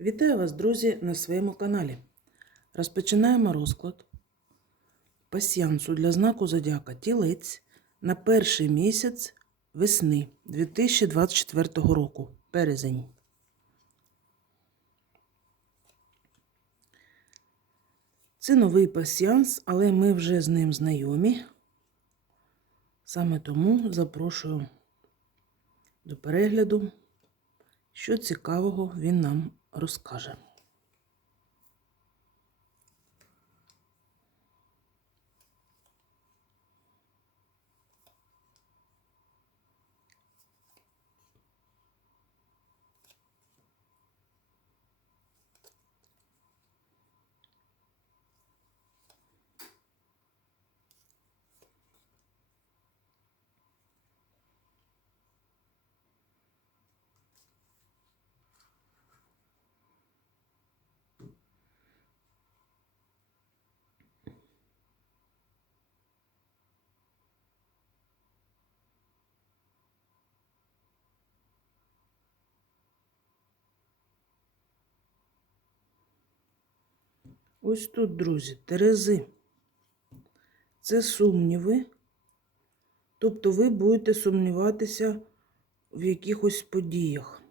Вітаю вас, друзі, на своєму каналі. Розпочинаємо розклад пасіянсу для знаку Зодіака Тілець на перший місяць весни 2024 року. Березень. Це новий пасіянс, але ми вже з ним знайомі. Саме тому запрошую до перегляду, що цікавого він нам rozkaże. Ось тут, друзі, Терези. Це сумніви. Тобто ви будете сумніватися в якихось подіях.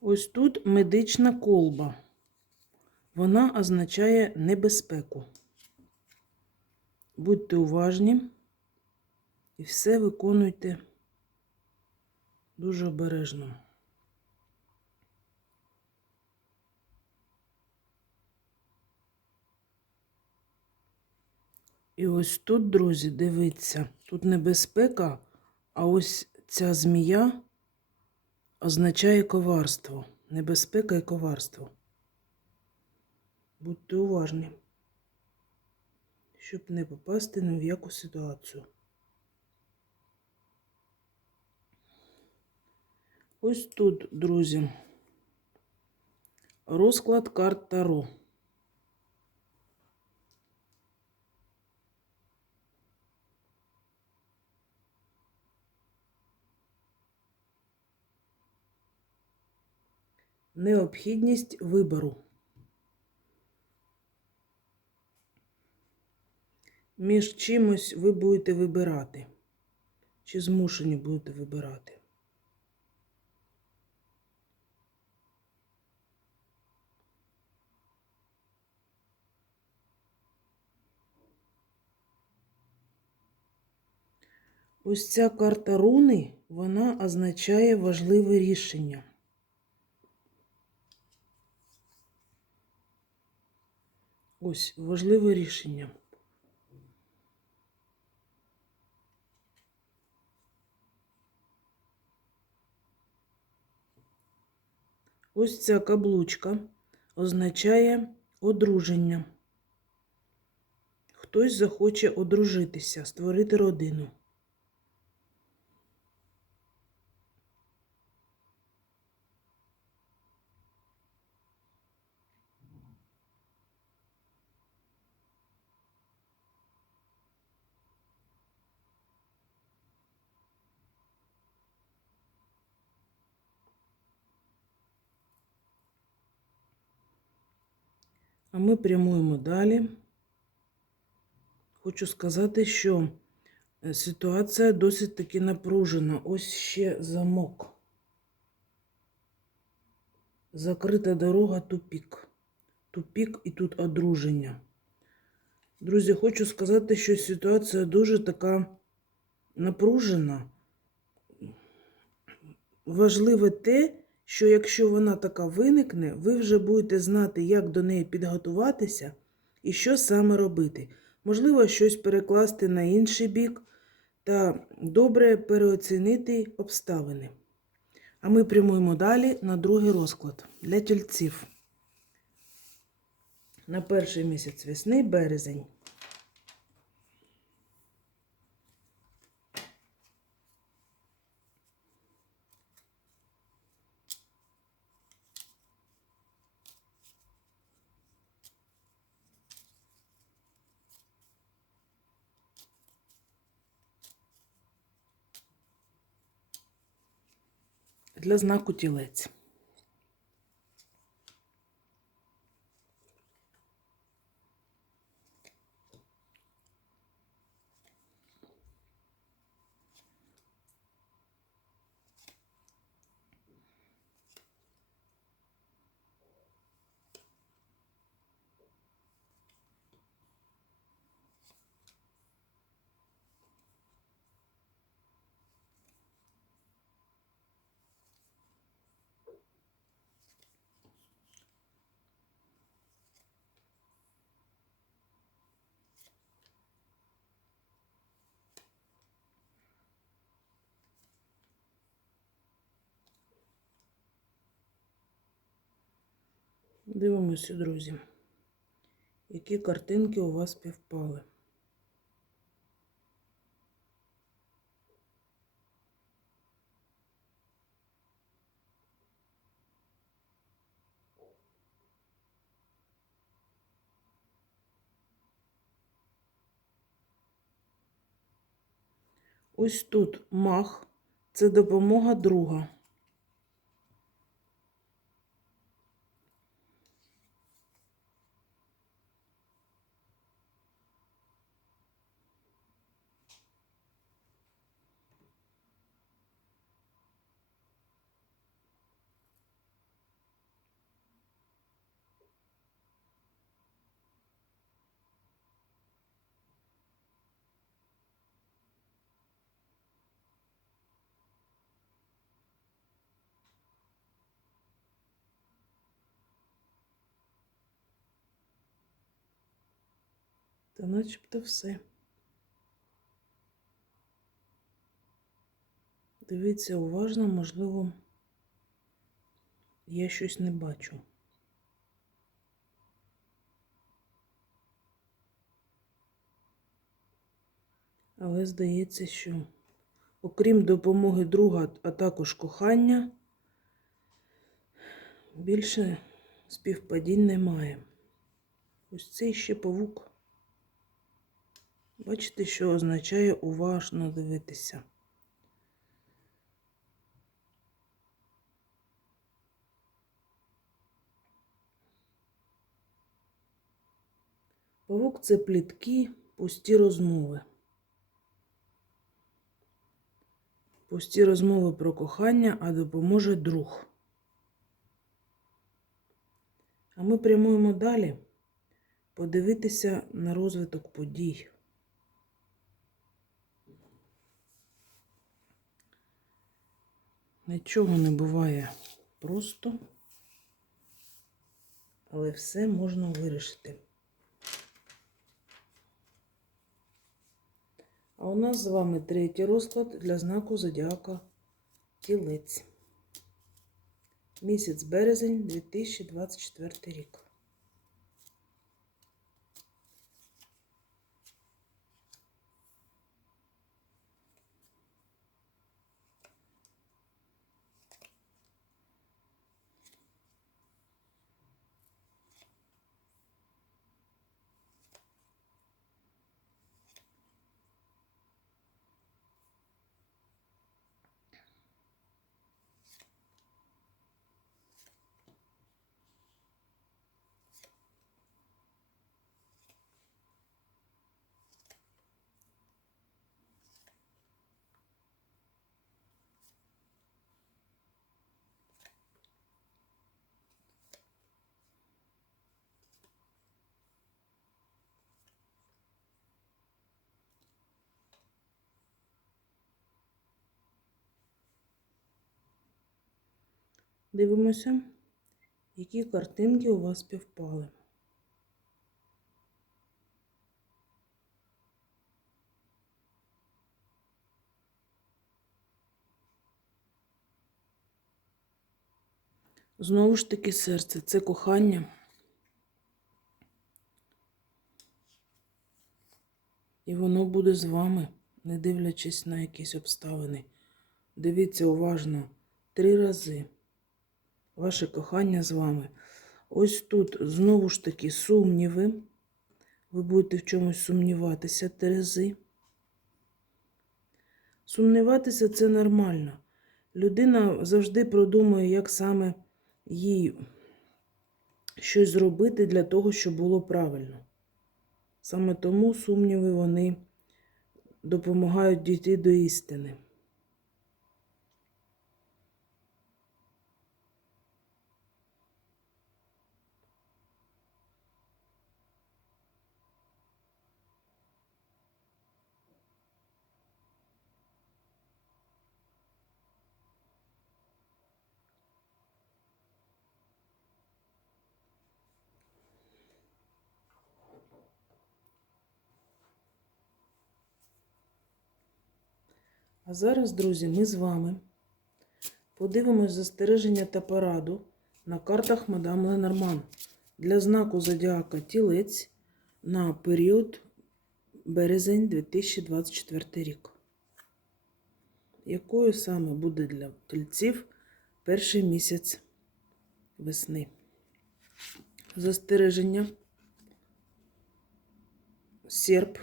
Ось тут медична колба. Вона означає небезпеку. Будьте уважні і все виконуйте дуже обережно. І ось тут, друзі, дивіться, тут небезпека, а ось ця змія означає коварство. Небезпека і коварство. Будьте уважні, щоб не попасти ні в яку ситуацію. Ось тут, друзі, розклад карт Таро. Необхідність вибору. Між чимось ви будете вибирати, чи змушені будете вибирати. Ось ця карта руни, вона означає важливе рішення. Ось важливе рішення. Ось ця каблучка означає одруження. Хтось захоче одружитися, створити родину. А ми прямуємо далі. Хочу сказати, що е, ситуація досить таки напружена. Ось ще замок. Закрита дорога тупік. Тупік і тут одруження. Друзі, хочу сказати, що ситуація дуже така напружена. Важливе те, що якщо вона така виникне, ви вже будете знати, як до неї підготуватися і що саме робити. Можливо, щось перекласти на інший бік та добре переоцінити обставини. А ми прямуємо далі на другий розклад для тільців. На перший місяць весни березень. Для знаку тілець. Дивимося, друзі, які картинки у вас співпали. Ось тут мах це допомога друга. Та начебто все. Дивіться уважно, можливо, я щось не бачу. Але здається, що окрім допомоги друга, а також кохання, більше співпадінь немає. Ось цей ще павук. Бачите, що означає уважно дивитися. Павук це плітки, пусті розмови. Пусті розмови про кохання, а допоможе друг. А ми прямуємо далі подивитися на розвиток подій. Нічого не буває просто, але все можна вирішити. А у нас з вами третій розклад для знаку Зодіака Тілець. Місяць березень 2024 рік. Дивимося, які картинки у вас співпали. Знову ж таки серце це кохання. І воно буде з вами, не дивлячись на якісь обставини. Дивіться уважно три рази. Ваше кохання з вами. Ось тут знову ж таки сумніви. Ви будете в чомусь сумніватися, Терези. Сумніватися це нормально. людина завжди продумує, як саме їй щось зробити для того, щоб було правильно. Саме тому сумніви вони допомагають дійти до істини. А зараз, друзі, ми з вами подивимось застереження та пораду на картах мадам Ленорман для знаку зодіака Тілець на період березень 2024 рік. Якою саме буде для тельців перший місяць весни? Застереження. Серп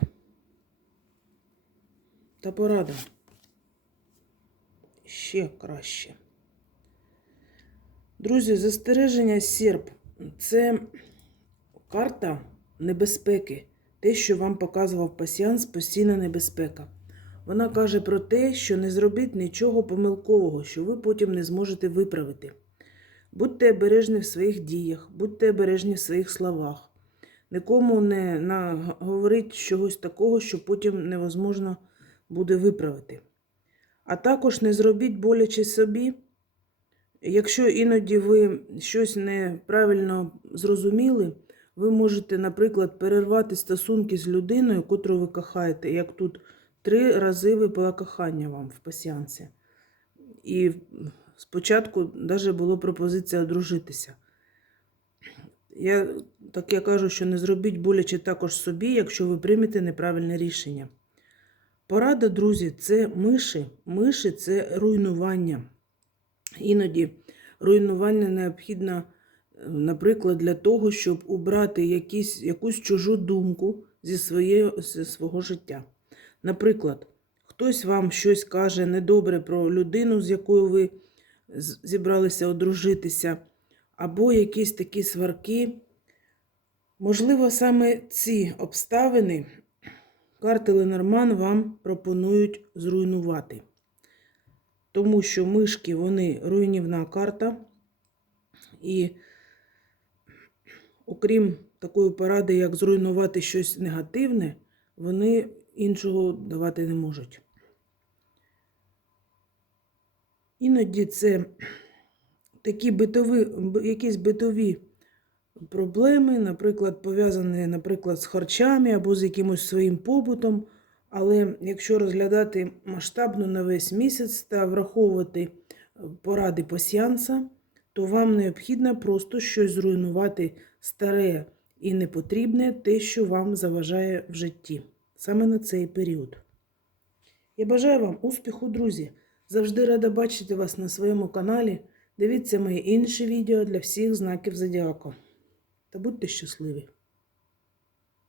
та порада ще краще. Друзі, застереження серп це карта небезпеки. Те, що вам показував пасіанс, постійна небезпека. Вона каже про те, що не зробіть нічого помилкового, що ви потім не зможете виправити. Будьте обережні в своїх діях, будьте обережні в своїх словах. Нікому не говоріть чогось такого, що потім невозможно буде виправити. А також не зробіть боляче собі. Якщо іноді ви щось неправильно зрозуміли, ви можете, наприклад, перервати стосунки з людиною, котру ви кохаєте, як тут три рази випала кохання вам в пасіансі. І спочатку навіть була пропозиція одружитися. Я, Так я кажу, що не зробіть боляче також собі, якщо ви приймете неправильне рішення. Порада, друзі, це миші. Миші це руйнування. Іноді руйнування необхідно, наприклад, для того, щоб убрати якісь, якусь чужу думку зі, своє, зі свого життя. Наприклад, хтось вам щось каже недобре про людину, з якою ви зібралися одружитися, або якісь такі сварки. Можливо, саме ці обставини карти Ленорман вам пропонують зруйнувати. Тому що мишки вони руйнівна карта. І, окрім такої поради, як зруйнувати щось негативне, вони іншого давати не можуть. Іноді це такі битові, якісь битові проблеми, наприклад, пов'язані, наприклад, з харчами або з якимось своїм побутом. Але якщо розглядати масштабно на весь місяць та враховувати е, поради пасіанса, то вам необхідно просто щось зруйнувати старе і непотрібне, те, що вам заважає в житті, саме на цей період. Я бажаю вам успіху, друзі! Завжди рада бачити вас на своєму каналі. Дивіться мої інші відео для всіх знаків Зодіаку та будьте щасливі!